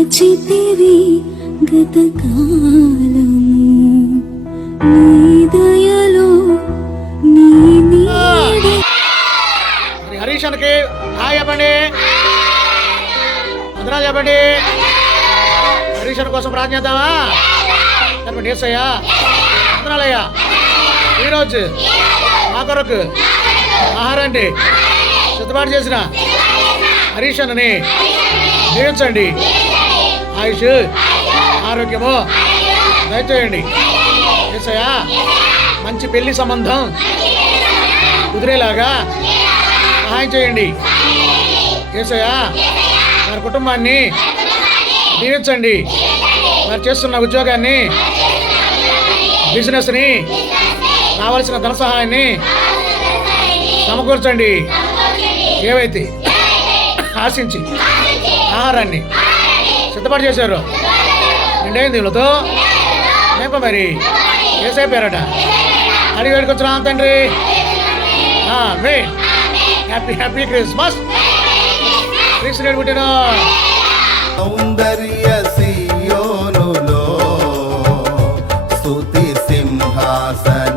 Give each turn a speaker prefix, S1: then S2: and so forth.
S1: కాచితివి గతకాలం నీ దయలో నీ నీడ
S2: మరి హాయ్ చెప్పండి. అందరా చెప్పండి. హరీషన్ కోసం ప్రార్థన చేద్దామా? చెప్పండి ఏసయ్యా. అందరాలయ్యా ఈరోజు మా కొరకు ఆహారాన్ని సిద్ధపాటు చేసిన హరీషన్ని అన్నని దీవించండి. ఆయుష్ ఆరోగ్యము. దయచేయండి. ఏసయా మంచి పెళ్ళి సంబంధం కుదిరేలాగా సహాయం చేయండి. ఏసయా వారి కుటుంబాన్ని దీవించండి. వారు చేస్తున్న ఉద్యోగాన్ని బిజినెస్ని రావాల్సిన ధన సహాయాన్ని సమకూర్చండి. ఏవైతే ఆశించి ఆహారాన్ని సిద్ధపాటు చేశారు. నిండైంది దీవులతో మేప మరి. ఏసై పేరట. అడిగి వేడుకొచ్చున్నాం తండ్రి. మే. Happy happy Christmas. క్రిస్మస్ పుట్టిన
S3: సౌందర్య సియోనులో స్తుతి సింహాసన